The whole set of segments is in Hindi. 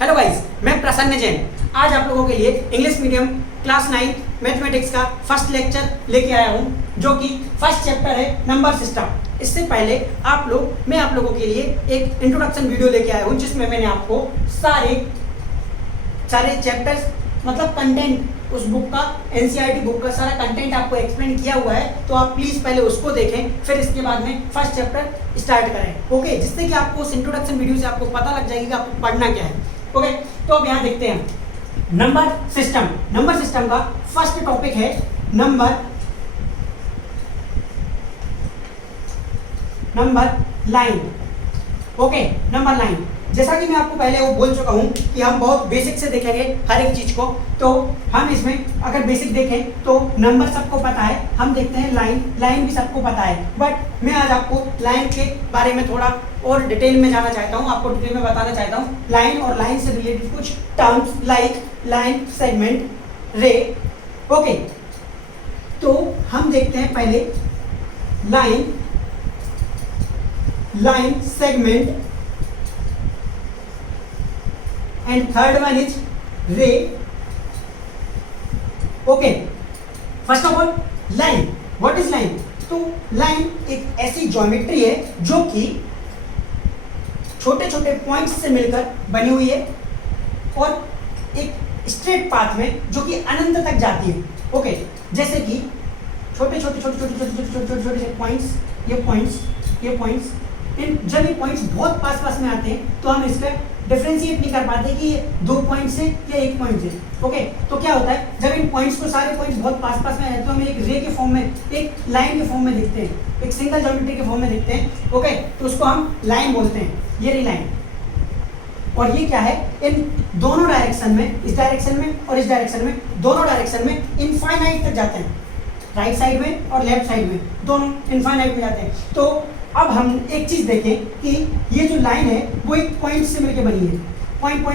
हेलो गाइस, मैं प्रसन्न जैन आज आप लोगों के लिए इंग्लिश मीडियम क्लास 9 मैथमेटिक्स का फर्स्ट लेक्चर लेके आया हूं, जो कि फर्स्ट चैप्टर है नंबर सिस्टम। इससे पहले मैं आप लोगों के लिए एक इंट्रोडक्शन वीडियो लेके आया हूं, जिसमें मैंने आपको सारे चैप्टर्स मतलब कंटेंट उस बुक का एनसीईआरटी बुक का सारा कंटेंट आपको एक्सप्लेन किया हुआ है। तो आप प्लीज़ पहले उसको देखें, फिर इसके बाद में फर्स्ट चैप्टर स्टार्ट करें। ओके, जिससे कि आपको उस इंट्रोडक्शन वीडियो से आपको पता लग जाएगी कि आपको पढ़ना क्या है। ओके, तो अब यहाँ देखते हैं नंबर सिस्टम। नंबर सिस्टम का फर्स्ट टॉपिक है number line. Okay, number line. जैसा कि मैं आपको पहले वो बोल चुका हूं कि हम बहुत बेसिक से देखेंगे हर एक चीज को। तो हम इसमें अगर बेसिक देखें तो नंबर सबको पता है, हम देखते हैं लाइन भी सबको पता है। बट मैं आज आपको लाइन के बारे में थोड़ा और डिटेल में जाना चाहता हूं, आपको डिटेल में बताना चाहता हूं लाइन और लाइन से रिलेटेड कुछ टर्म्स लाइक लाइन, सेगमेंट, रे। ओके, तो हम देखते हैं पहले line, segment, and third one is ray. Okay, first of all line. What is line? तो लाइन एक ऐसी ज्योमेट्री है जो कि छोटे छोटे पॉइंट्स से मिलकर बनी हुई है और एक स्ट्रेट पाथ में जो कि अनंत तक जाती है। ओके, जैसे कि छोटे से पॉइंट्स, ये पॉइंट्स जब ये पॉइंट्स बहुत पास में आते हैं तो हम इसका डिफरेंशिएट नहीं कर पाते कि ये 2 पॉइंट से या 1 पॉइंट से। ओके, तो क्या होता है जब इन पॉइंट्स को सारे पॉइंट्स बहुत पास में आए तो हम एक रे के फॉर्म में, एक लाइन के फॉर्म में दिखते हैं, एक सिंगल ज्योमेट्री के फॉर्म में दिखते हैं। ओके, तो उसको हम लाइन बोलते हैं, ये रे लाइन। और ये क्या है, इन दोनों डायरेक्शन में, इस डायरेक्शन में और इस डायरेक्शन में, दोनों डायरेक्शन में इनफाइनाइट तक जाते हैं। राइट साइड में और लेफ्ट साइड में दोनों इनफाइनाइट में जाते हैं। तो अब हम एक चीज देखें कि ये जो लाइन है वो एक पॉइंट से मिलकर बनी है,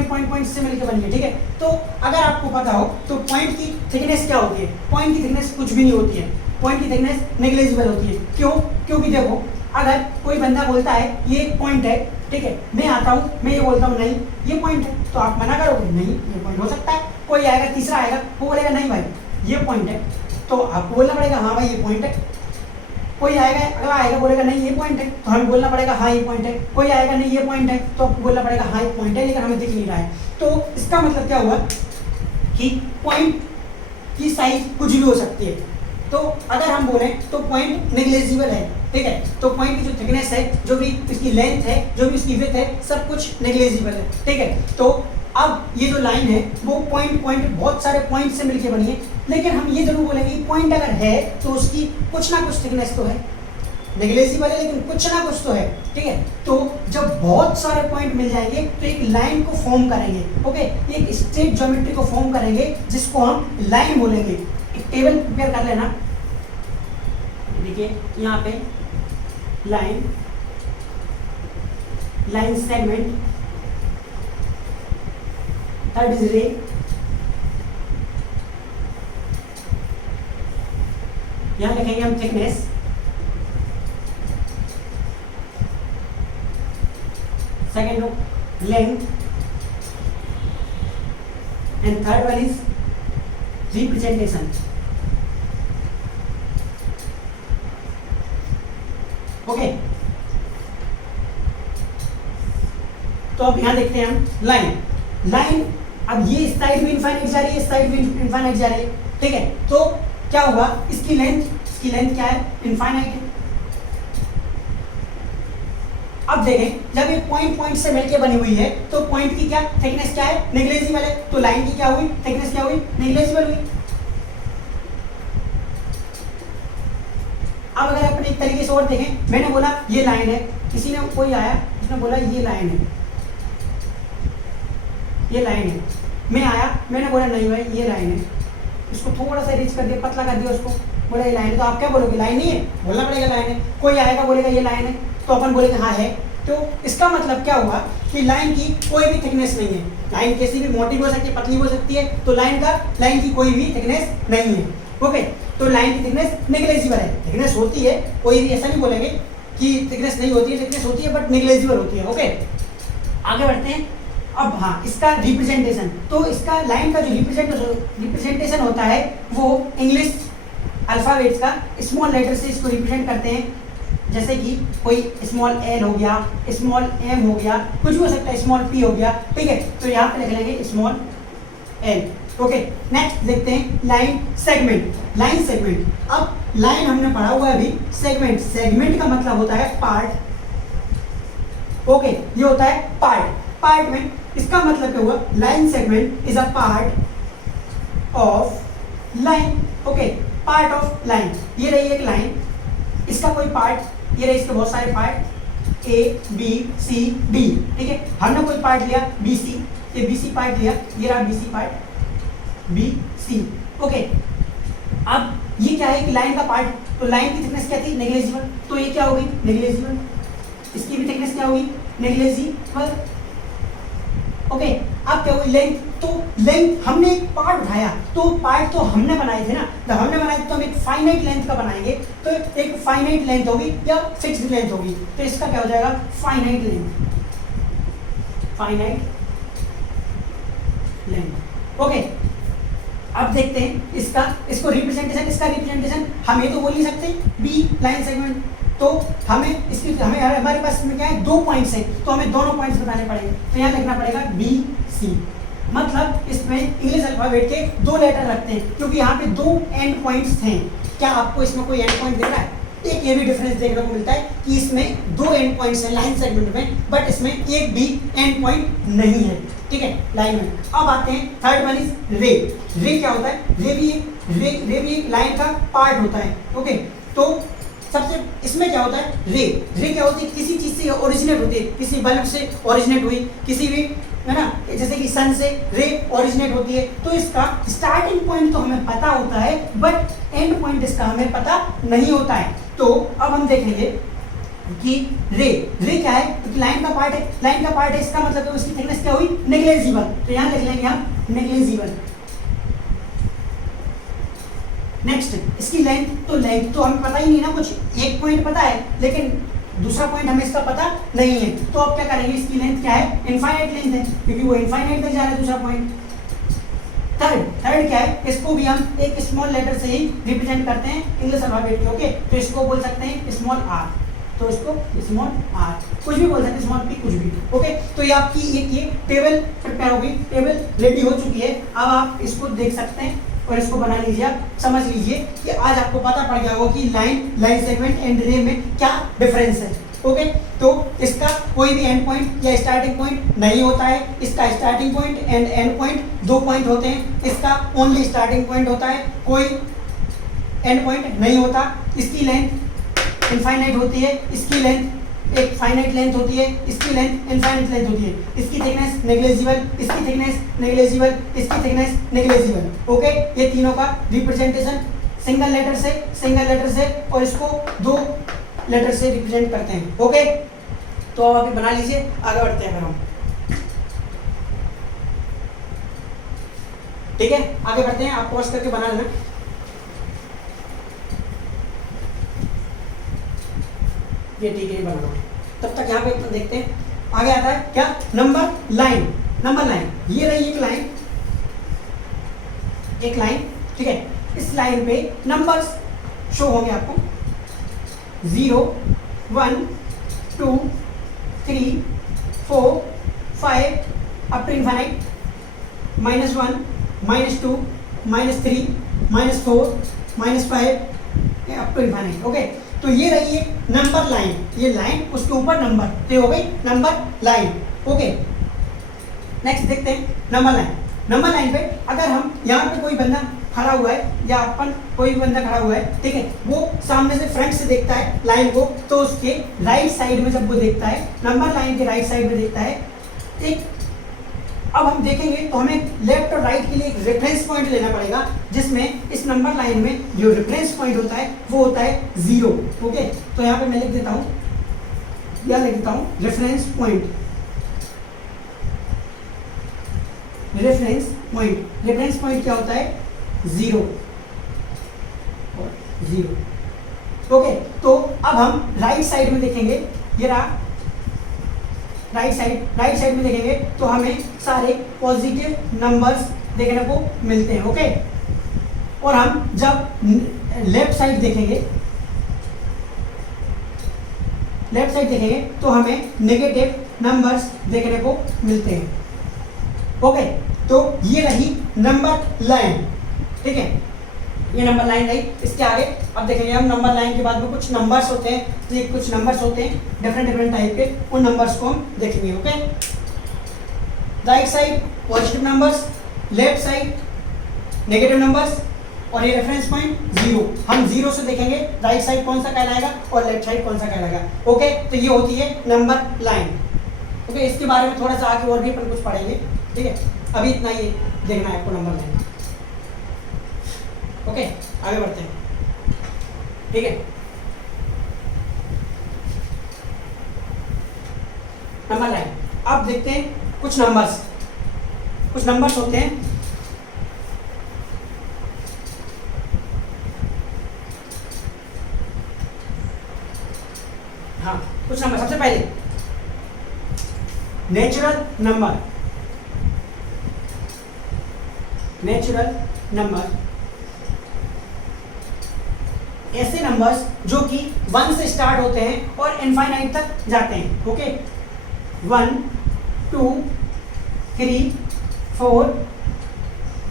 पॉइंट से मिलकर बनी है। ठीक है, तो अगर आपको पता हो तो पॉइंट की थिकनेस क्या होती है? पॉइंट की थिकनेस कुछ भी नहीं होती है, पॉइंट की थिकनेस नेग्लिजिबल होती है। क्यों? क्योंकि देखो, अगर कोई बंदा बोलता है ये एक पॉइंट है, ठीक है, मैं आता हूँ, मैं ये बोलता हूँ नहीं ये पॉइंट है, तो आप मना करोगे नहीं ये पॉइंट हो सकता है। कोई आएगा, तीसरा आएगा, वो बोलेगा नहीं भाई ये पॉइंट है, तो आपको बोलना पड़ेगा हाँ भाई ये पॉइंट है। कोई आएगा, अगला आएगा, बोलेगा नहीं ये पॉइंट है, तो हमें बोलना पड़ेगा हाँ ये पॉइंट है। कोई आएगा नहीं ये पॉइंट है, तो आपको बोलना पड़ेगा हाँ ये पॉइंट है, लेकिन हमें दिख नहीं रहा है। तो इसका मतलब क्या हुआ कि पॉइंट की साइज कुछ भी हो सकती है। तो अगर हम बोले तो पॉइंट नेग्लिजिबल है, ठीक है, तो पॉइंट की जो थिकनेस है, जो भी इसकी लेंथ है, जो भी इसकी विड्थ है, सब कुछ नेग्लिजिबल है। ठीक है, तो अब ये जो लाइन है वो पॉइंट बहुत सारे पॉइंट से मिलकर बनी है, लेकिन हम ये जरूर बोलेंगे पॉइंट अगर है तो उसकी कुछ ना कुछ थिकनेस तो है, नेग्लिजिबल है लेकिन कुछ ना कुछ तो है। ठीक है, तो जब बहुत सारे पॉइंट मिल जाएंगे तो एक लाइन को फॉर्म करेंगे। ओके, एक स्ट्रेट ज्योमेट्री को फॉर्म करेंगे जिसको हम लाइन बोलेंगे। एक टेबल प्रिपेयर कर लेना, देखिए यहाँ पे लाइन सेगमेंट, थर्ड इज रे, यहां लिखेंगे हम thickness, second length, and third one is representation. Okay, तो अब यहां देखते हैं हम लाइन। अब ये इस साइड में इनफाइनाइट जा रही है, इस साइड में इनफाइनाइट जा रही है। ठीक है, तो क्या होगा, इसकी लेंथ क्या है, इनफाइनाइट है। अब देखें, जब ये पॉइंट से मिलके बनी हुई है तो पॉइंट की क्या थिकनेस क्या है, नेग्लिजिबल है। तो लाइन की क्या हुई, थिकनेस क्या हुई, नेग्लिजिबल हुई। अब अगर अपन एक तरीके से और देखें, मैंने बोला ये लाइन है, किसी ने कोई आया उसने बोला ये लाइन है, मैं आया, मैंने बोला नहीं भाई ये लाइन है, इसको थोड़ा सा रीच कर दिया, पतला कर दिया, उसको बोला ये लाइन है, तो आप क्या बोलोगे, लाइन नहीं है, बोलना पड़ेगा लाइन है। कोई आएगा बोलेगा ये लाइन है, तो अपन बोलेंगे हाँ है। तो इसका मतलब क्या हुआ कि लाइन की कोई भी थिकनेस नहीं है। लाइन कैसी भी मोटी भी हो सकती है, पतली भी हो सकती है, तो लाइन की कोई भी थिकनेस नहीं है। ओके, तो लाइन की थिकनेस नेग्लिजिबल है। थिकनेस होती है, कोई भी ऐसा नहीं बोलेंगे कि थिकनेस नहीं होती है, थिकनेस होती है बट नेग्लिजिबल होती है। ओके, आगे बढ़ते हैं। अब हाँ, इसका रिप्रेजेंटेशन, तो इसका लाइन का जो रिप्रेजेंटेशन होता है वो इंग्लिश अल्फ़ाबेट्स का स्मॉल लेटर से इसको रिप्रेजेंट करते हैं। जैसे कि कोई स्मॉल एल हो गया, स्मॉल एम हो गया, कुछ भी हो सकता है, स्मॉल पी हो गया, ठीक है। तो यहाँ पे लिख लेंगे स्मॉल एल। ओके, नेक्स्ट देखते हैं लाइन सेगमेंट। लाइन सेगमेंट, अब लाइन हमने पढ़ा हुआ है अभी, सेगमेंट, सेगमेंट का मतलब होता है पार्ट। ओके, ये होता है पार्ट। पार्ट में इसका मतलब क्या हुआ, line segment is a part of line. Okay, part of line, ये रही एक लाइन, इसका कोई पार्ट, ये रहे इसके बहुत सारे part, A B C D, ठीक है। हमने कोई पार्ट लिया बी सी, ये बी सी पार्ट लिया, ये रहा B C part, B C. Okay, अब ये क्या है कि लाइन का पार्ट, तो लाइन की थिकनेस क्या थी, नेग्लिजिबल, तो ये क्या होगी, नेग्लिजिबल। इसकी भी थिकनेस क्या होगी, नेग्लिजिबल। ओके, अब क्या हुई, लेंथ, तो लेंथ हमने एक पार्ट उठाया, तो पार्ट तो हमने बनाए थे ना, जब हमने बनाए तो हम एक फाइनाइट लेंथ का बनाएंगे, तो एक फाइनाइट लेंथ होगी या फिक्स्ड लेंथ होगी, तो इसका क्या हो जाएगा, finite length, finite length. Okay, अब देखते हैं इसको रिप्रेजेंटेशन, इसका रिप्रेजेंटेशन हम ये तो बोल नहीं सकते बी लाइन सेगमेंट, तो हमें हमारे पास में क्या है, 2 पॉइंट्स हैं, तो हमें दोनों पॉइंट्स बताने पड़ेंगे, तो यहाँ लिखना पड़ेगा बी सी। मतलब इसमें इंग्लिश अल्फाबेट के 2 लेटर रखते हैं, क्योंकि यहाँ पे 2 एंड पॉइंट्स हैं। क्या आपको इसमें कोई एंड पॉइंट दिख रहा है? एक ये भी डिफरेंस देखने को मिलता है कि इसमें 2 एंड पॉइंट्स हैं लाइन सेगमेंट में, बट इसमें एक भी एंड पॉइंट नहीं है, ठीक है, लाइन में। अब आते हैं थर्ड वन इज रे। रे क्या होता है, रे भी एक लाइन का पार्ट होता है। ओके, तो सबसे इसमें क्या होता है, रे क्या होती है, किसी चीज से ओरिजिनेट होती है, किसी बल्ब से ओरिजिनेट हुई, किसी भी, है ना, जैसे कि सन से रे ओरिजिनेट होती है, तो इसका स्टार्टिंग पॉइंट तो हमें पता होता है, बट एंड पॉइंट इसका हमें पता नहीं होता है। तो अब हम देखेंगे कि रे क्या है, क्योंकि लाइन का पार्ट है, लाइन का पार्ट है, इसका मतलब है उसकी थिकनेस क्या हुई, नेग्लिजिबल, तो यहाँ लिख लेंगे हम नेग्लिजिबल। नेक्स्ट इसकी लेंथ, तो लेंथ तो हमें पता ही नहीं ना, कुछ एक पॉइंट पता है लेकिन दूसरा पॉइंट हमें इसका पता नहीं है, तो अब क्या करेंगे, इसकी लेंथ क्या है, इनफाइनाइट लेंथ है, क्योंकि वो इनफाइनाइट तक जा रहा है दूसरा पॉइंट। थर्ड क्या है, इसको भी हम एक स्मॉल लेटर से ही रिप्रेजेंट करते हैं इंग्लिश अल्फाबेट के। ओके, तो इसको बोल सकते हैं स्मॉल आर, तो इसको स्मॉल आर, कुछ भी बोल सकते हैं, स्मॉल पी, कुछ भी। ओके, तो ये आपकी एक ये टेबल प्रिपेयर होगी, टेबल रेडी हो चुकी है। अब आप इसको देख सकते हैं और इसको बना लीजिए, आप समझ लीजिए कि आज आपको पता पड़ गया होगा कि लाइन सेगमेंट एंड रे में क्या डिफरेंस है। ओके, तो इसका कोई भी एंड पॉइंट या स्टार्टिंग पॉइंट नहीं होता है, इसका starting point and and point 2 point होते हैं, इसका ओनली स्टार्टिंग पॉइंट होता है, कोई एंड पॉइंट नहीं होता। इसकी लेंथ इनफाइनाइट होती है, इसकी लेंथ एक फाइनाइट लेंथ होती है, इसकी लेंथ इनफाइनाइट लेंथ होती है, इसकी थिकनेस नेग्लिजिबल, इसकी थिकनेस नेग्लिजिबल, इसकी थिकनेस नेग्लिजिबल। ओके, ये तीनों का रिप्रेजेंटेशन सिंगल लेटर से और इसको 2 लेटर से रिप्रेजेंट करते हैं। ओके, तो अब आप बना लीजिए, आगे बढ़ते हैं फिर हम, ठीक है, आगे बढ़ते हैं, आप पॉज करके बना लेना। ये ठीक है, बना लो, तब तक यहाँ पे देखते हैं आगे आता है क्या, नंबर लाइन। ये रही एक लाइन, ठीक है, इस लाइन पे नंबर्स शो होंगे आपको, 0 1 2 3 4 5 up to infinite, -1 -2 -3 -4 -5 up to infinite. Okay, तो ये रही है नंबर लाइन, ये लाइन उसके ऊपर नंबर, तो ये हो गई नंबर लाइन। ओके, नेक्स्ट देखते हैं नंबर लाइन पे अगर हम यहाँ पे कोई बंदा खड़ा हुआ है या अपन कोई भी बंदा खड़ा हुआ है, ठीक है, वो सामने से फ्रंट से देखता है लाइन को, तो उसके राइट साइड में जब वो देखता है, नंबर लाइन के राइट साइड में देखता है एक, अब हम देखेंगे तो हमें लेफ्ट और राइट के लिए एक रेफरेंस पॉइंट लेना पड़ेगा, जिसमें इस नंबर लाइन में जो रेफरेंस पॉइंट होता है वो होता है 0। ओके, तो यहाँ पे मैं लिख देता हूँ, रेफरेंस पॉइंट, रेफरेंस पॉइंट क्या होता है, 0 और 0। ओके, तो अब हम राइट साइड में देखेंगे, ये रहा राइट साइड में देखेंगे तो हमें सारे पॉजिटिव नंबर्स देखने को मिलते हैं। ओके, और हम जब लेफ्ट साइड देखेंगे तो हमें नेगेटिव नंबर्स देखने को मिलते हैं। ओके, तो ये रही नंबर लाइन। ठीक है, ये नंबर लाइन रही। इसके आगे अब देखेंगे हम नंबर लाइन के बाद में कुछ नंबर्स होते हैं। तो ये कुछ नंबर्स होते हैं डिफरेंट टाइप के, उन नंबर्स को हम देखेंगे। Okay, right side positive numbers, left side negative numbers, और ये रेफरेंस पॉइंट 0। हम 0 से देखेंगे राइट साइड कौन सा कहलाएगा और लेफ्ट साइड कौन सा कहलाएगा। ओके, तो ये होती है नंबर लाइन। ओके, इसके बारे में थोड़ा सा आगे और भी अपन कुछ पढ़ेंगे। ठीक है, अभी इतना ही देखना है आपको नंबर लाइन। ओके, आगे बढ़ते हैं। ठीक है, नंबर लाइन। अब देखते हैं कुछ नंबर्स होते हैं। हाँ, कुछ नंबर। सबसे पहले नेचुरल नंबर ऐसे नंबर्स जो कि 1 से स्टार्ट होते हैं और इनफाइनाइट तक जाते हैं। Okay, 1 2 3 4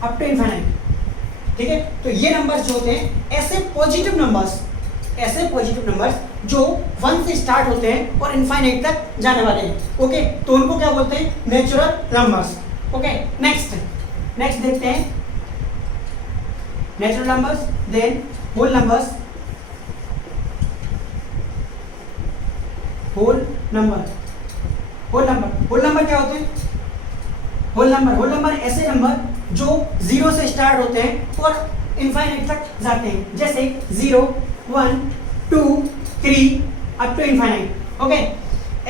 up to infinite. ठीक है, तो ये नंबर्स जो होते हैं ऐसे पॉजिटिव नंबर्स जो 1 से स्टार्ट होते हैं और इनफाइनाइट तक जाने वाले हैं। ओके, तो उनको क्या बोलते हैं? Natural numbers. ओके, नेक्स्ट देखते हैं natural numbers, then whole numbers. Whole number क्या होते हैं? होल नंबर ऐसे नंबर जो 0 से स्टार्ट होते हैं और इनफाइनाइट तक जाते हैं, जैसे 0 1 2 3 अप टू इनफाइनाइट। ओके,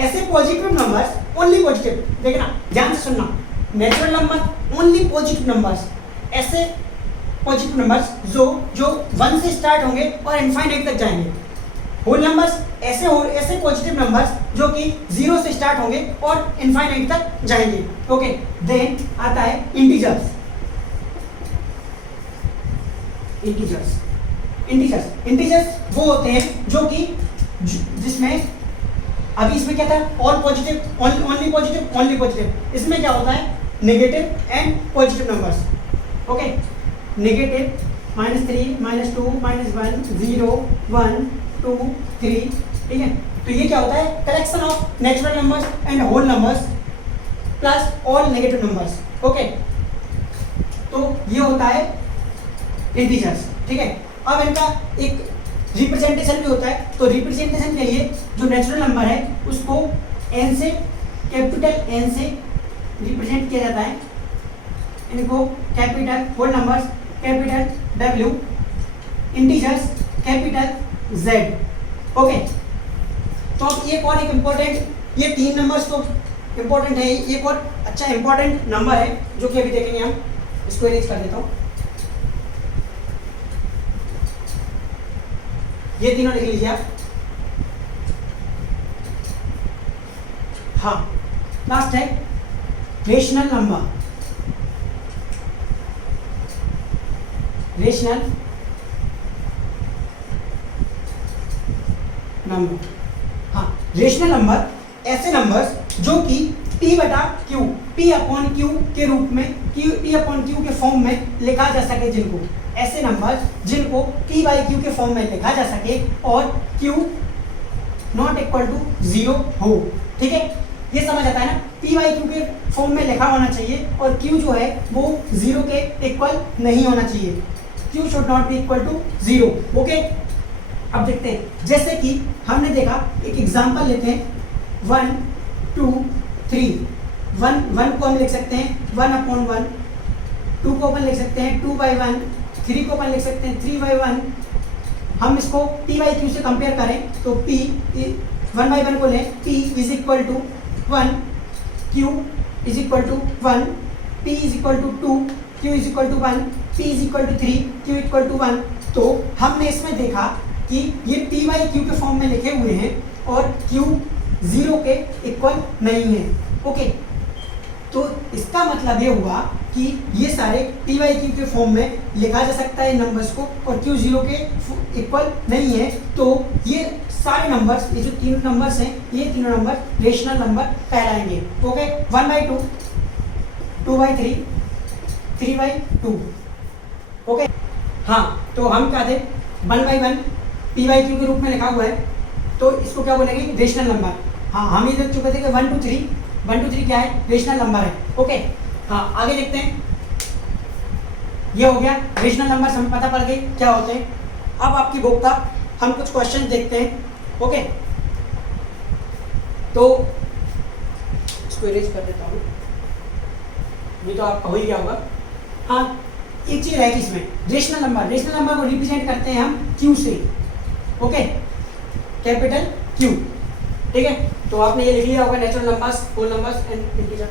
ऐसे पॉजिटिव नंबर्स, ओनली पॉजिटिव, देखना ध्यान से सुनना, natural number only positive numbers, ऐसे पॉजिटिव नंबर्स जो 1 से स्टार्ट होंगे और इनफाइनाइट तक जाएंगे। होल नंबर्स ऐसे पॉजिटिव नंबर्स जो कि 0 से स्टार्ट होंगे और इनफाइनाइट तक जाएंगे। ओके, देन आता है इंटीजर्स। वो होते हैं जो कि जिसमें अभी इसमें क्या था? All positive, only positive. इसमें क्या होता है? Negative and positive numbers. Okay, negative -3 -2 -1 0 1 2 3। ठीक है, तो ये क्या होता है? Collection of natural numbers and whole numbers plus all negative numbers. Okay, तो ये होता है इंटीजर्स। ठीक है, अब इनका एक रिप्रेजेंटेशन भी होता है। तो रिप्रेजेंटेशन के लिए जो नेचुरल नंबर है उसको n से, कैपिटल N से रिप्रेजेंट किया जाता है। इनको capital whole numbers capital W, integers capital Z। Okay, तो अब एक और एक इम्पोर्टेंट, ये 3 नंबर्स तो इम्पोर्टेंट है। एक और अच्छा इम्पोर्टेंट नंबर है जो कि अभी देखेंगे हम। इसको इरेज कर देता हूँ। ये तीनों लिख लीजिए आप। हाँ, लास्ट है रेशनल नंबर। हाँ, रेशनल नंबर ऐसे नंबर्स जो कि P अपॉन Q के रूप में, P अपॉन Q के फॉर्म में लिखा जा सके, ऐसे नंबर जिनको P/Q के फॉर्म में लिखा जा सके और Q नॉट इक्वल टू 0 हो। ठीक है, ये समझ आता है ना? P/Q के फॉर्म में लिखा होना चाहिए और Q जो है वो 0 के इक्वल नहीं होना चाहिए। Q should not be equal to 0। Okay, अब देखते हैं, जैसे कि हमने देखा, एक एग्जांपल लेते हैं 1 2 3। 1 को हम लिख सकते हैं 1/1, 2 को अपन लिख सकते हैं 2/1, 3 को अपन लिख सकते हैं 3/1। हम इसको P/Q से कंपेयर करें तो P 1/1 को लें, P is equal to 1, Q is equal to 1, P is equal to 2, Q is equal to 1, P is equal टू 3, Q इक्वल टू 1। तो हमने इसमें देखा कि ये P/Q के फॉर्म में लिखे हुए हैं और Q जीरो के इक्वल नहीं है। ओके, तो इसका मतलब ये हुआ कि ये सारे पी वाई क्यू के फॉर्म में लिखा जा सकता है नंबर्स को, और क्यू जीरो के इक्वल नहीं है, तो ये सारे नंबर्स, ये जो तीन नंबर्स हैं, ये तीनों नंबर रेशनल नंबर कहलाएंगे। ओके, 1/2, 2/3, 3/2। ओके, हाँ, तो हम क्या थे, 1/1 पी वाई क्यू के रूप में लिखा हुआ है, तो इसको क्या बोलेंगे, रेशनल नंबर। हाँ, हम ये देख चुके थे कि 1 2 3 क्या है, रेशनल नंबर है। ओके, हाँ, आगे देखते हैं। ये हो गया रेशनल नंबर, हमें पता पड़ गई क्या होते हैं। अब आपकी बुक का हम कुछ क्वेश्चन देखते हैं। ओके, तो इसको इरेज कर देता हूँ, ये तो आपका हो ही गया होगा। हाँ, एक चीज रहेगी इसमें, रेशनल नंबर को रिप्रेजेंट करते हैं हम क्यू से। ओके, कैपिटल क्यू, ठीक है। तो आपने ये लिख लिया होगा, natural numbers, whole numbers and integer.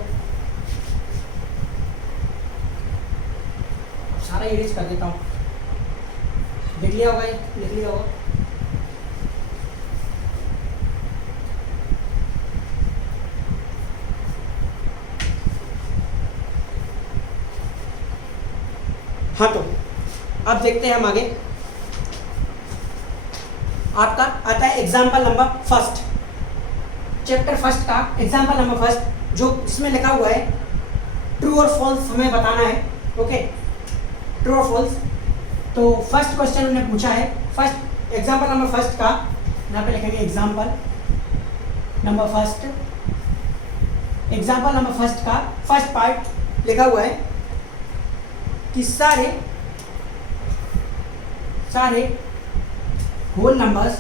सारा इरेज कर देता हूँ, लिख लिया होगा, लिख लिया होगा। हाँ, तो अब देखते हैं हम आगे। आपका आता है example number first, chapter first का एग्जाम्पल नंबर फर्स्ट, जो इसमें लिखा हुआ है ट्रू और फॉल्स हमें बताना है। ओके, ट्रू और फॉल्स। तो फर्स्ट क्वेश्चन उन्होंने पूछा है, फर्स्ट एग्जाम्पल नंबर फर्स्ट का, यहाँ पे लिखेंगे example number first. Example number first का फर्स्ट पार्ट लिखा हुआ है कि सारे होल नंबर्स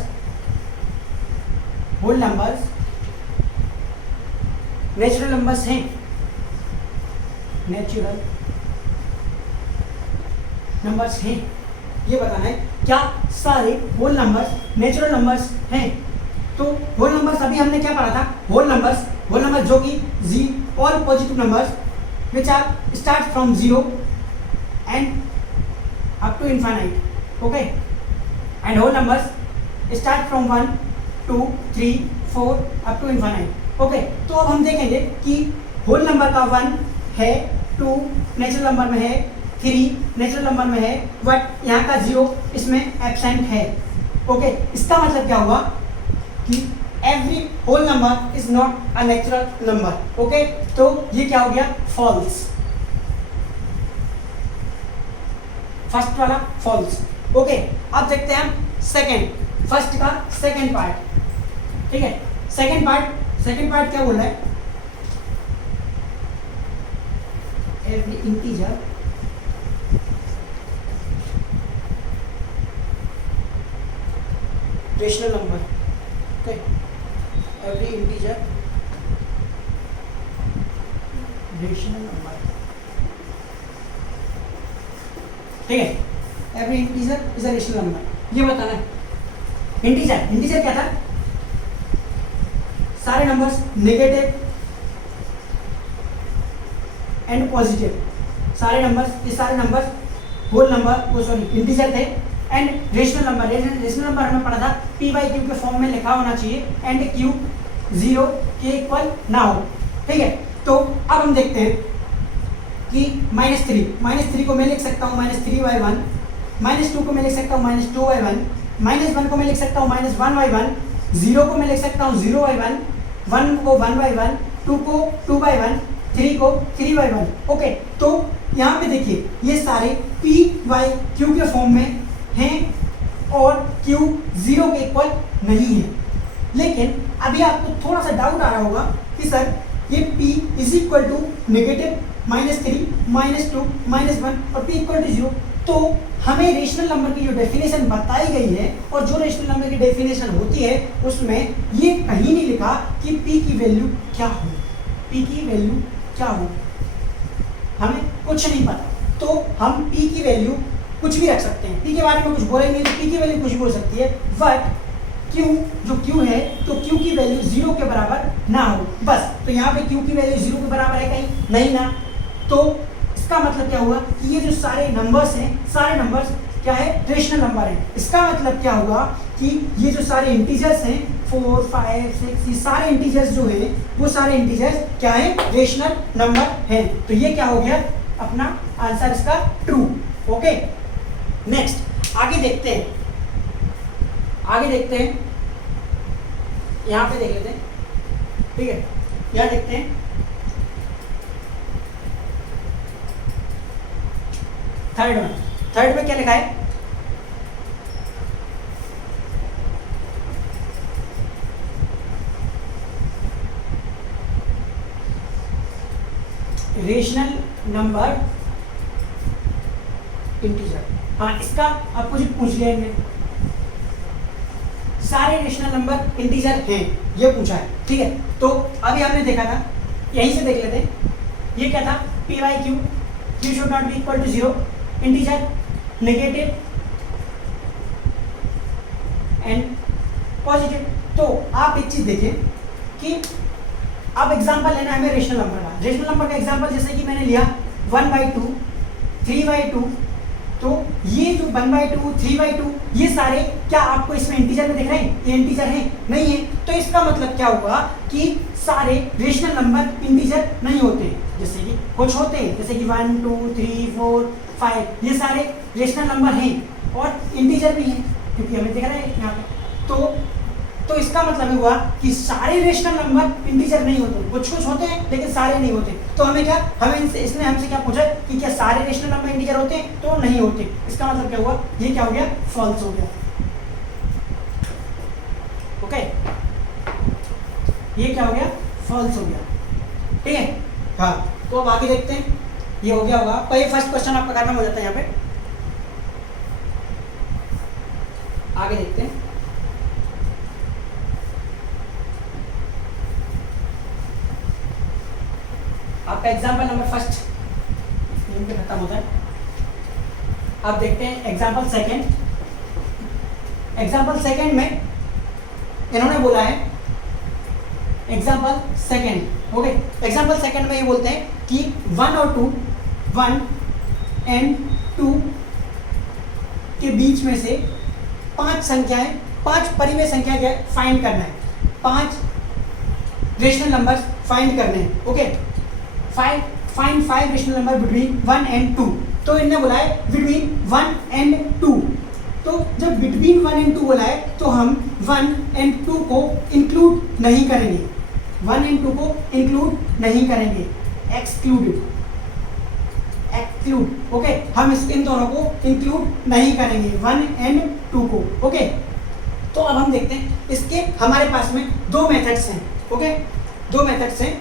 नेचुरल नंबर्स हैं, नेचुरल नंबर्स हैं। ये बताना है क्या सारे होल नंबर्स नेचुरल नंबर्स हैं। तो होल नंबर्स अभी हमने क्या पढ़ा था, होल नंबर्स जो कि जी all positive numbers which are start from 0 and up to infinite. Okay, and whole numbers start from 1 2 3 4 up to infinite. Okay, तो अब हम देखेंगे कि होल नंबर का 1 है, 2 नेचुरल नंबर में है, 3 नेचुरल नंबर में है, बट यहाँ का 0 इसमें एब्सेंट है। ओके, इसका मतलब क्या हुआ कि every whole number is not a natural number. Okay, तो ये क्या हो गया, फॉल्स। फर्स्ट वाला फॉल्स। ओके, अब देखते हैं हम सेकेंड, फर्स्ट का सेकेंड पार्ट। ठीक है, सेकेंड पार्ट क्या बोल रहा है, every integer rational number. Okay, every integer rational number. ठीक है, every integer is a rational number, ये बताना है। इंटीजर क्या था, सारे नंबर्स नेगेटिव एंड पॉजिटिव, सारे numbers whole number, sorry integer थे, एंड रेशनल नंबर हमें पढ़ा था पी बाई क्यू के फॉर्म में लिखा होना चाहिए, एंड क्यू 0 के इक्वल ना हो। ठीक है, तो अब हम देखते हैं कि -3 को मैं लिख सकता हूँ -3/1, -2 को मैं लिख सकता हूँ -2/1, -1 को मैं लिख सकता हूँ -1/1, 0 को मैं लिख सकता हूँ 0/1, 1 को 1/1, 2 को 2/1, 3 को 3/1। ओके, तो यहाँ पे देखिए ये सारे पी वाई क्यू के फॉर्म में हैं और Q 0 के इक्वल नहीं है। लेकिन अभी आपको थोड़ा सा डाउट आ रहा होगा कि सर ये P is equal to negative -3 -2 -1 और P इक्वल टू 0, तो हमें रेशनल नंबर की जो डेफिनेशन बताई गई है और जो रेशनल नंबर की डेफिनेशन होती है उसमें ये कहीं नहीं लिखा कि P की वैल्यू क्या हो, P की वैल्यू क्या हो, हमें कुछ नहीं पता। तो हम P की वैल्यू कुछ भी रख सकते हैं, P के बारे में कुछ बोलेंगे नहीं, तो P की वैल्यू कुछ भी हो सकती है, बट Q जो Q है तो Q की वैल्यू 0 के बराबर ना हो बस। तो यहाँ पे Q की वैल्यू 0 के बराबर है कहीं नहीं ना, तो इसका मतलब क्या हुआ कि ये जो सारे नंबर्स हैं, सारे नंबर्स क्या है, रेशनल नंबर है। इसका मतलब क्या हुआ कि ये जो सारे इंटीजर्स हैं 4 5 6 ये सारे इंटीजर्स जो है वो सारे इंटीजर्स क्या है, रेशनल नंबर हैं। तो ये क्या हो गया अपना आंसर इसका ट्रू। ओके नेक्स्ट आगे देखते हैं, यहाँ पे देख लेते हैं, ठीक है। यहाँ देखते हैं थर्ड में क्या लिखा है, रेशनल नंबर इंटीजर। हाँ इसका आपको जो पूछ लिया है, सारे रेशनल नंबर इंटीजर हैं ये पूछा है, ठीक है। तो अभी हमने देखा था, यहीं से देख लेते हैं, ये क्या था, p by q, q should not be equal to 0, integer, negative and positive. तो आप एक चीज देखें कि अब एग्जांपल लेना है हमें रेशनल नंबर का। रेशनल नंबर का एग्जांपल जैसे कि मैंने लिया 1/2, 3/2, तो ये जो 1/2, 3/2 ये सारे क्या आपको इसमें इंटीजर में दिख रहे हैं, ये इंटीजर हैं नहीं है। तो इसका मतलब क्या होगा कि सारे रेशनल नंबर इंटीजर नहीं होते, जैसे कि कुछ होते हैं, जैसे कि 1 2 3 4 5 ये सारे रेशनल नंबर हैं और इंटीजर भी हैं, क्योंकि हमें दिख रहा है यहाँ पे। तो इसका मतलब हुआ कि सारे रेशनल नंबर इंटीजर नहीं होते, कुछ कुछ होते हैं लेकिन सारे नहीं होते। तो हमें क्या, इसने हमसे क्या पूछा कि क्या सारे रेशनल नंबर इंटीजर होते हैं, तो नहीं होते। इसका मतलब क्या हुआ, ये क्या हो गया, फॉल्स हो गया। ओके ये क्या हो गया, फॉल्स हो गया, ठीक है। हाँ तो अब आगे देखते हैं, ये हो गया होगा, तो ये फर्स्ट क्वेश्चन आपका खत्म हो जाता है यहाँ पे। आगे देखते हैं, आपका एग्जाम्पल नंबर फर्स्ट यहीं पे खत्म होता है। अब देखते हैं एग्जाम्पल सेकेंड। एग्जाम्पल सेकेंड में इन्होंने बोला है, example second, okay. Example second में ये बोलते हैं कि 1 और 2, 1 एंड 2 के बीच में से 5 संख्याएं, 5 परिमेय संख्या फाइंड करना है, 5 रेशनल नंबर्स फाइंड करने हैं, okay. Find 5 rational number between 1 and 2। तो इन्होंने बोला है बिटवीन 1 एंड 2। तो जब बिटवीन 1 एंड 2 बोला है तो हम 1 एंड 2 को इंक्लूड नहीं करेंगे, 1 एंड 2 को इंक्लूड नहीं करेंगे, एक्सक्लूड, ओके। हम इन दोनों को इंक्लूड नहीं करेंगे, 1 एंड 2 को, ओके। तो अब हम देखते हैं, इसके हमारे पास में 2 मेथड्स हैं, ओके। 2 मेथड्स हैं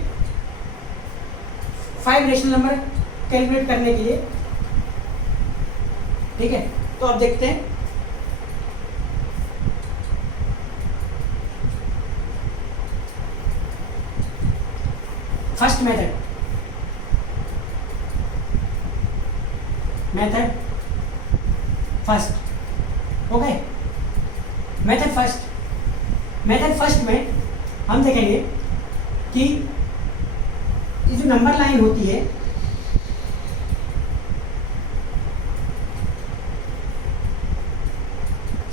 5 रेशनल नंबर कैलकुलेट करने के लिए, ठीक है। तो अब देखते हैं, first method first, okay. Method first में हम देखेंगे कि ये जो नंबर लाइन होती है,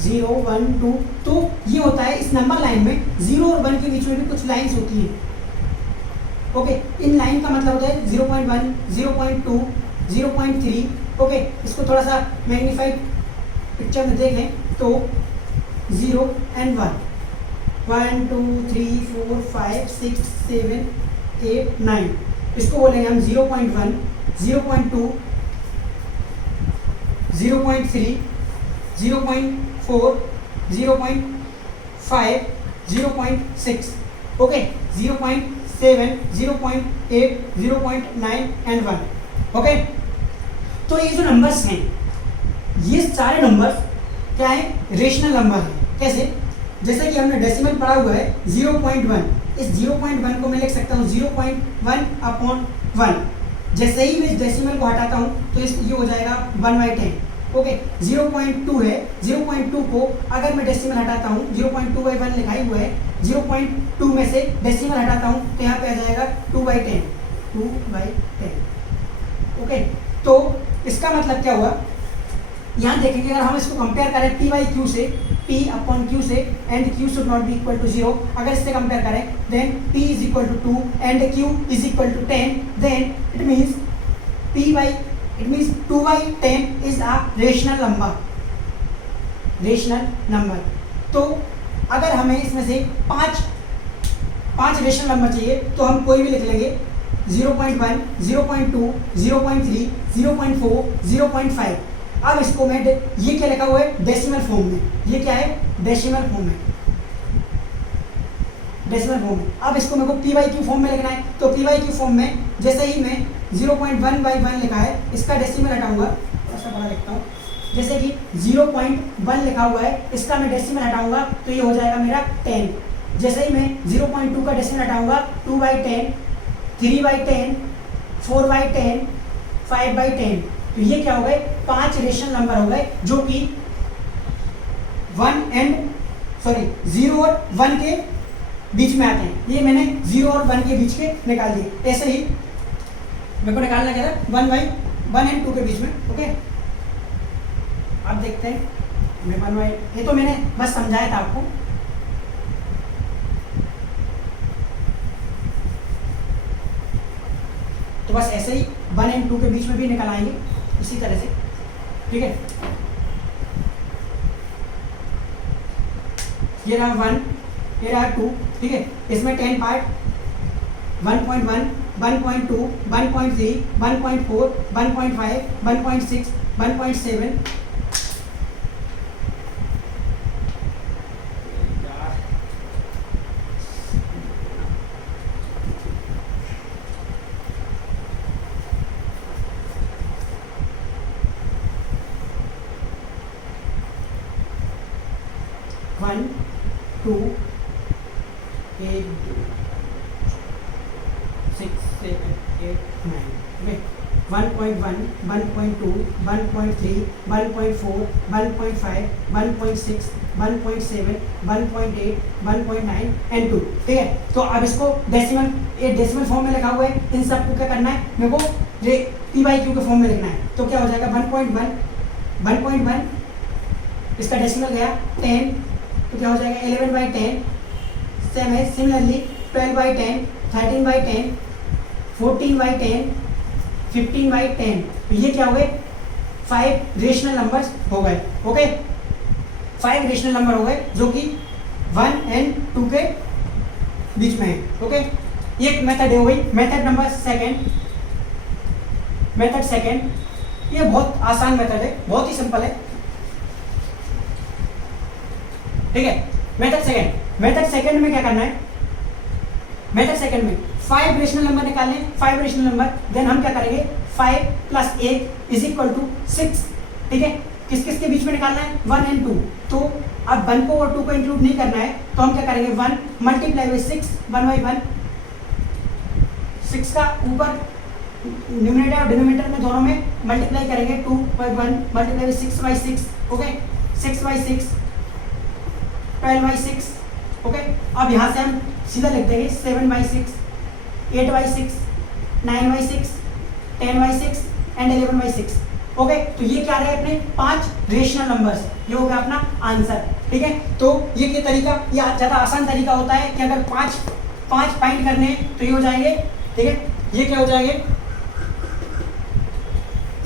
जीरो 1 2, तो ये होता है इस नंबर लाइन में 0 और 1 के बीच में भी कुछ लाइंस होती हैं, ओके। इन लाइन का मतलब होता है 0.1, 0.2, 0.3, ओके। इसको थोड़ा सा मैग्नीफाइड पिक्चर में देख लें तो 0 एंड 1, 1 2 3 4 5 6 7 8 9, इसको बोलेंगे हम 0.1, 0.2, 0.3, 0.4, 0.5, 0.6, ओके, 0.7, 0.8, 0.9 एंड 1, ओके। तो ये जो नंबर्स हैं, ये सारे नंबर्स क्या है, रेशनल नंबर हैं। कैसे, जैसे कि हमने डेसिमल पढ़ा हुआ है 0.1, इस 0.1 को मैं लिख सकता हूँ 0.1/1। जैसे ही मैं इस डेसिमल को हटाता हूँ तो ये हो जाएगा 1/10, ओके। 0.2 है, 0.2 को अगर मैं डेसिमल हटाता हूँ, 0.2/1 लिखा ही हुआ है, 0.2 में से डेसिमल हटाता हूँ तो यहाँ पे आ जाएगा 2/10, 2/10, ओके। तो इसका मतलब क्या हुआ, यहाँ देखेंगे अगर हम इसको कंपेयर करें पी वाई क्यू से, P अपॉन Q से and Q should not be equal to 0। अगर इससे कंपेयर करें then P is equal to 2 and Q is equal to 10, then it means 2 by 10 is a rational number. तो अगर हमें इसमें से पांच रेशनल नंबर चाहिए तो हम कोई भी लिख लेंगे 0.1, 0.2, 0.3, 0.4, 0.5। अब इसको मैं ये क्या लिखा हुआ है डेसिमल फॉर्म में, ये क्या है डेसिमल फॉर्म में। अब इसको मेरे को पी बाई क्यू फॉर्म में लिखना है, तो पी बाई क्यू फॉर्म में जैसे ही मैं 0.1/1 लिखा है इसका डेसिमल हटाऊंगा, ऐसा बड़ा लिखता हूँ, जैसे कि 0.1 लिखा हुआ है इसका मैं डेसिमल हटाऊंगा तो ये हो जाएगा मेरा 10। जैसे ही मैं 0.2 का डेसिमल हटाऊंगा 2/10, 3/10, 4/10, 5/10। तो ये क्या हो गए 5 रेशनल नंबर हो गए जो कि 0 और 1 के बीच में आते हैं। ये मैंने 0 और 1 के बीच के निकाल दिए। ऐसे ही मेरे को निकालना क्या था 1 एंड 2 के बीच में। ओके, अब देखते हैं मैं 1 ये तो मैंने बस समझाया था आपको। तो बस ऐसे ही 1 एंड 2 के बीच में भी निकल आएंगे इसी तरह से, ठीक है। ये रहा 1, ये रहा 2, ठीक है। इसमें 10 पार्ट 1.1, 1.2, 1.3, 1.4, 1.5, 1.6, 1.7, 1, 2, 8, 6, 7, 8, 9, 1.1, 1.2, 1.3, 1.4, 1.5, 1.6, 1.7, 1.8, 1.9 एंड 2, ठीक है। तो अब इसको डेसिमल फॉर्म में लिखा हुआ है, इन सबको क्या करना है मेरे को पी बाई क्यू के फॉर्म में लिखना है। तो क्या हो जाएगा 1.1 इसका डेसिमल गया 10, तो क्या हो जाएगा 11/10। सेम है सिमिलरली 12/10, 13/10, 14/10, 15/10। तो ये क्या हो गए 5 रेशनल नंबर्स हो गए। ओके, 5 रेशनल नंबर हो गए जो कि 1 एंड 2 के बीच में है। ओके, ये मेथड हो गई। मेथड नंबर सेकंड, ये बहुत आसान मेथड है, बहुत ही सिंपल है, ठीक है। मेथड सेकंड में क्या करना है, मेथड सेकंड में 5 रेशनल नंबर निकालने, 5 रेशनल नंबर, देन हम क्या करेंगे 5 + 1 इज इक्वल टू 6, ठीक है। किस किस के बीच में निकालना है 1 एंड 2। तो अब 1 को और 2 को इंक्लूड नहीं करना है तो हम क्या करेंगे 1 × 6, 1/1, 6 का ऊपर न्यूमरेटर और डिनोमिनेटर में दोनों में मल्टीप्लाई करेंगे 2/1 × 6/6, ओके, 6/6, 12/6, ओके। अब यहाँ से हम सीधा लिख देंगे 7/6, 8/6, 9/6, 10/6 एंड 11/6, ओके। तो ये क्या रहे अपने 5 रेशनल नंबर्स, ये हो गया अपना आंसर, ठीक है। तो ये तरीका, ये ज़्यादा आसान तरीका होता है कि अगर 5 फाइंड करने हैं तो ये हो जाएंगे, ठीक है। ये क्या हो जाएंगे,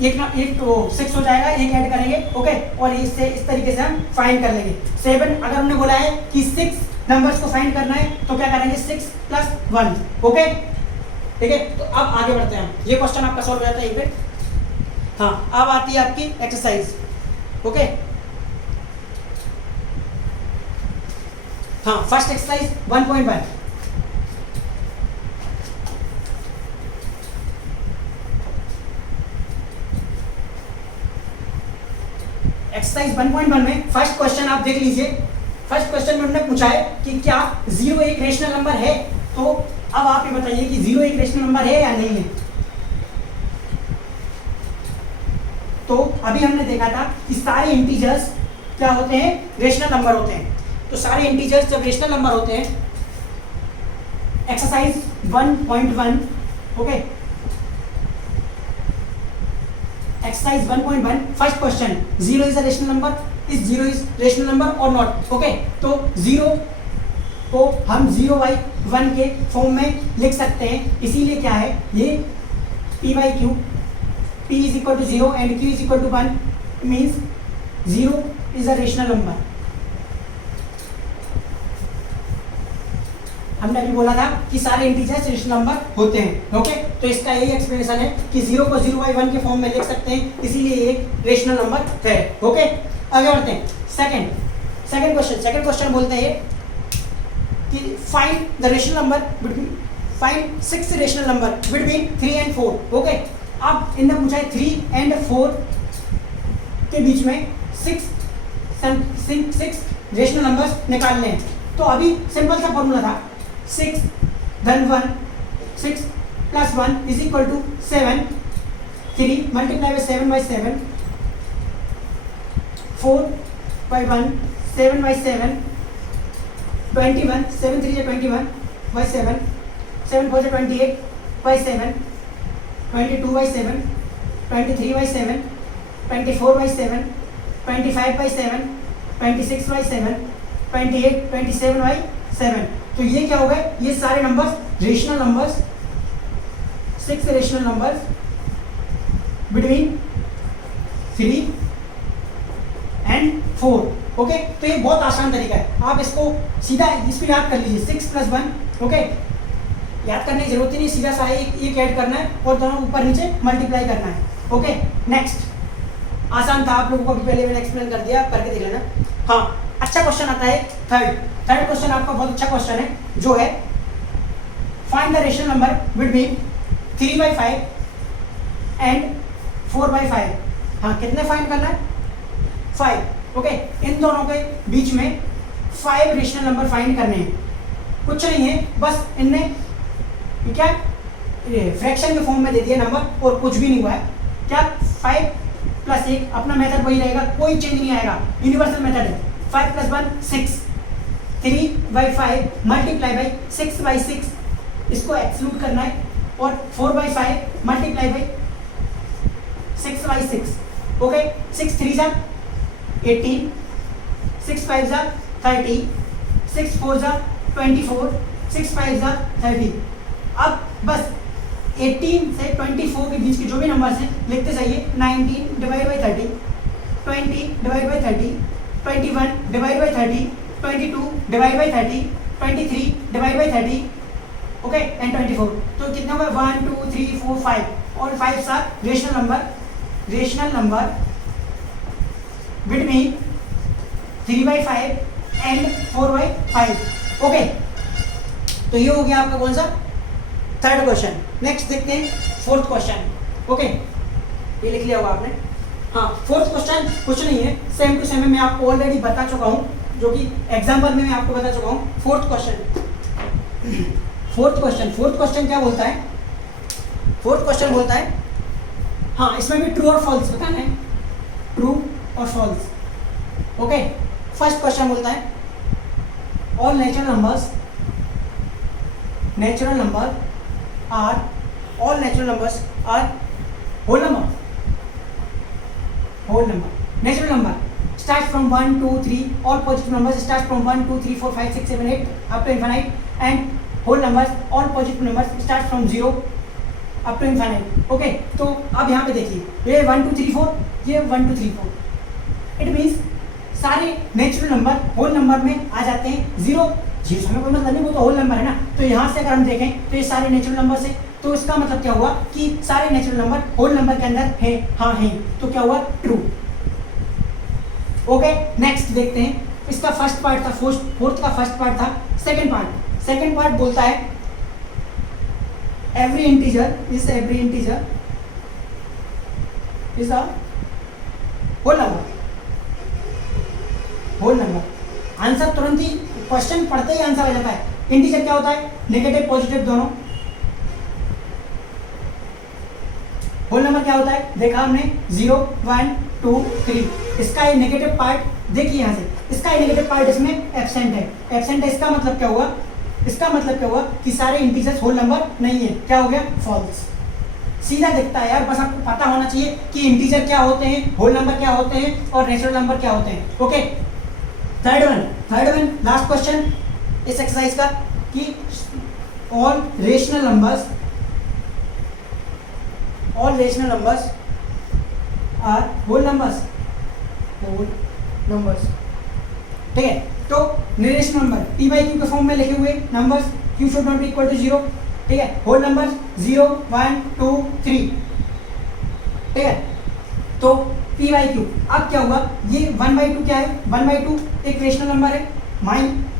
एक तो 6 हो जाएगा, एक ऐड करेंगे, ओके। और इससे इस तरीके से हम फाइंड कर लेंगे 7। अगर हमने बोला है कि 6 नंबर्स को फाइंड करना है तो क्या करेंगे 6 + 1, ओके, ठीक है। तो अब आगे बढ़ते हैं हम, ये क्वेश्चन आपका सॉल्व हो जाता है यहीं पे। हाँ, अब आती है आपकी एक्सरसाइज, ओके। हाँ, फर्स्ट एक्सरसाइज 1.1, एक्सरसाइज 1.1 में फर्स्ट क्वेश्चन आप देख लीजिए। फर्स्ट क्वेश्चन में उन्होंने पूछा है कि क्या 0 एक रेशनल नंबर है। तो अब आप ये बताइए कि 0 एक रेशनल नंबर है या नहीं है। तो अभी हमने देखा था कि सारे इंटीजर्स क्या होते हैं, रेशनल नंबर होते हैं। तो सारे इंटीजर्स जब रेशनल नंबर होते हैं, exercise 1.1, okay, exercise 1.1 first question, 0 is a rational number, is 0 is rational number और नॉट। ओके, तो 0 को हम 0/1 के फॉर्म में लिख सकते हैं, इसीलिए क्या है ये p/q, p is equal to 0 and q is equal to 1 means 0 is a rational number. हमने अभी बोला था कि सारे इंटीजर्स रेशनल नंबर होते हैं। ओके, तो इसका यही एक्सप्लेनेशन है कि 0 को 0/1 के फॉर्म में लिख सकते हैं, इसीलिए ये एक रेशनल नंबर है। ओके, आगे बढ़ते हैं। सेकंड क्वेश्चन बोलते हैं कि find the rational number between, find 6 rational number between 3 and 4। Okay, अब इनने पूछा है 3 एंड 4 के बीच में 6 रेशनल नंबर्स निकालने हैं। तो अभी सिंपल सा फॉर्मूला था 6 धन 1, 6 plus 1 is equal to 7, 3 multiply by 7/7, 4/1, 7/7, 21, 7 3 21/7, 7 4 28/7, 22/7, 23/7, 24/7, 25/7, 26/7, 28, 27/7। तो ये क्या हो गए, ये सारे numbers rational numbers, 6 rational numbers between 3 and 4। Okay, तो ये बहुत आसान तरीका है, आप इसको सीधा इसको याद कर लीजिए 6 + 1। ओके, याद करने की जरूरत ही नहीं, सीधा सा एक ऐड करना है और दोनों ऊपर नीचे मल्टीप्लाई करना है। ओके, नेक्स्ट आसान था, आप लोगों को पहले मैंने एक्सप्लेन कर दिया, करके देख लेना। हाँ, अच्छा क्वेश्चन आता है थर्ड क्वेश्चन आपका बहुत अच्छा क्वेश्चन है, जो है find the rational number between 3/5 and 4/5। हाँ, कितने फाइंड करना है, 5। ओके, इन दोनों के बीच में 5 रेशनल नंबर फाइंड करने हैं। कुछ नहीं है, बस इनने क्या फ्रैक्शन के फॉर्म में दे दिया नंबर और कुछ भी नहीं हुआ है। क्या 5 + 1, अपना मेथड वही रहेगा, कोई चेंज नहीं आएगा, यूनिवर्सल मेथड है। 5 + 1 6, 3/5 मल्टीप्लाई बाई 6/6, इसको एक्सक्लूड करना है, और 4/5 मल्टीप्लाई बाई 6/6। ओके, 6 3 जा 18, 6 5 जा 30, 6 4 जा 24, 6 5 जा 30। अब बस 18 से 24 के बीच के जो भी नंबर्स हैं लिखते जाइए। 19 divide by 30, 20 divide by 30, 21 divide by 30, 22 divide by 30, 23 divide by 30, okay, and 24। तो कितना हुआ, 1 2 3 4 5, और 5 सार rational number between 3/5 and 4/5। Okay, तो ये हो गया आपका कौन सा, थर्ड क्वेश्चन। नेक्स्ट देखते हैं फोर्थ क्वेश्चन। ओके, ये लिख लिया होगा आपने। हाँ, फोर्थ क्वेश्चन कुछ नहीं है, सेम टू सेम मैं आपको ऑलरेडी बता चुका हूँ, जो कि एग्जाम्पल में मैं आपको बता चुका हूँ। फोर्थ क्वेश्चन क्या बोलता है, फोर्थ क्वेश्चन बोलता है, हाँ, इसमें भी ट्रू और फॉल्स बताना है, ट्रू और फॉल्स। ओके, फर्स्ट क्वेश्चन बोलता है all natural numbers are whole number. Natural number starts from 1 2 3, all positive numbers start from 1 2 3 4 5 6 7 8 up to infinite, and whole numbers, all positive numbers start from 0 up to infinite। Okay, तो अब यहाँ पे देखिए, ये 1 2 3 4, ये 1 2 3 4, इट मीन्स सारे नेचुरल नंबर होल नंबर में आ जाते हैं। 0 में कोई मतलब नहीं, वो तो होल नंबर है ना। तो यहाँ से अगर हम देखें तो ये सारे नेचुरल नंबर है, तो इसका मतलब क्या हुआ कि सारे नेचुरल नंबर होल नंबर के अंदर है। हाँ है, तो क्या हुआ, ट्रू। ओके, नेक्स्ट देखते हैं, इसका फर्स्ट पार्ट था, फोर्थ का फर्स्ट पार्ट था। सेकंड पार्ट बोलता है every integer is a whole number। Answer तुरंत ही, क्वेश्चन पढ़ते ही आंसर आ जाता है। इंटीजर क्या होता है, नेगेटिव पॉजिटिव दोनों। होल नंबर क्या होता है, देखा हमने 0 1 2 3। इसका ये नेगेटिव पार्ट देखिए यहाँ से, इसका ये नेगेटिव पार्ट इसमें एब्सेंट है। इसका मतलब क्या हुआ, कि सारे इंटीजर्स होल नंबर नहीं है। क्या हो गया, फॉल्स। सीधा दिखता है यार, बस आपको पता होना चाहिए कि इंटीजर क्या होते हैं, होल नंबर क्या होते हैं और नेचुरल नंबर क्या होते हैं। Okay, third one last question इस एक्सरसाइज का कि all rational numbers are whole numbers, ठीक है। तो rational number p by Q के फॉर्म में लिखे हुए numbers q should not be equal to 0, ठीक है। होल नंबर्स 0 1 2 3, ठीक है। तो p बाई क्यू, अब क्या हुआ, ये 1/2 क्या है, 1/2 एक रेशनल नंबर है।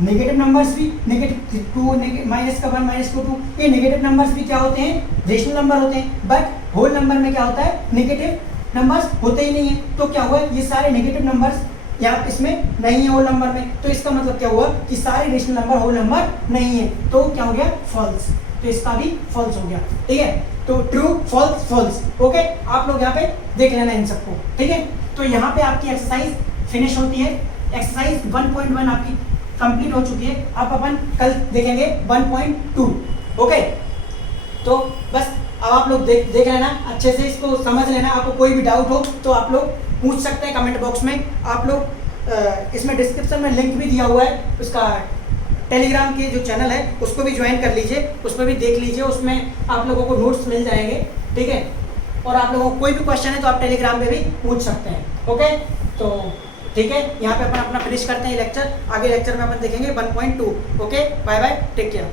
नेगेटिव नंबर्स भी -2 -1 -2 ये नेगेटिव नंबर्स भी क्या होते हैं, रेशनल नंबर होते हैं। बट होल नंबर में क्या होता है, नेगेटिव नंबर्स होते ही नहीं है। तो क्या हुआ, ये सारे नेगेटिव नंबर्स यहाँ इसमें नहीं है होल नंबर में, तो इसका मतलब क्या हुआ कि सारे रेशनल नंबर होल नंबर नहीं है, तो क्या हो गया, फॉल्स। तो इसका भी फॉल्स हो गया, ठीक है। तो ट्रू फॉल्स फॉल्स, ओके। आप लोग यहाँ पे देख लेना इन सबको, ठीक है। तो यहाँ पे आपकी एक्सरसाइज फिनिश होती है। एक्सरसाइज 1.1 आपकी कंप्लीट हो चुकी है। अब अपन कल देखेंगे 1.2, ओके। तो बस अब आप लोग देख लेना अच्छे से, इसको समझ लेना। आपको कोई भी डाउट हो तो आप लोग पूछ सकते हैं कमेंट बॉक्स में। आप लोग इसमें डिस्क्रिप्शन में लिंक भी दिया हुआ है, उसका टेलीग्राम के जो चैनल है उसको भी ज्वाइन कर लीजिए, उसमें भी देख लीजिए, उसमें आप लोगों को नोट्स मिल जाएंगे, ठीक है। और आप लोगों को कोई भी क्वेश्चन है तो आप टेलीग्राम पे भी पूछ सकते हैं, ओके। तो ठीक है, यहाँ पे अपन अपना फिनिश करते हैं लेक्चर। आगे लेक्चर में अपन देखेंगे 1.2, okay. Bye bye, take care.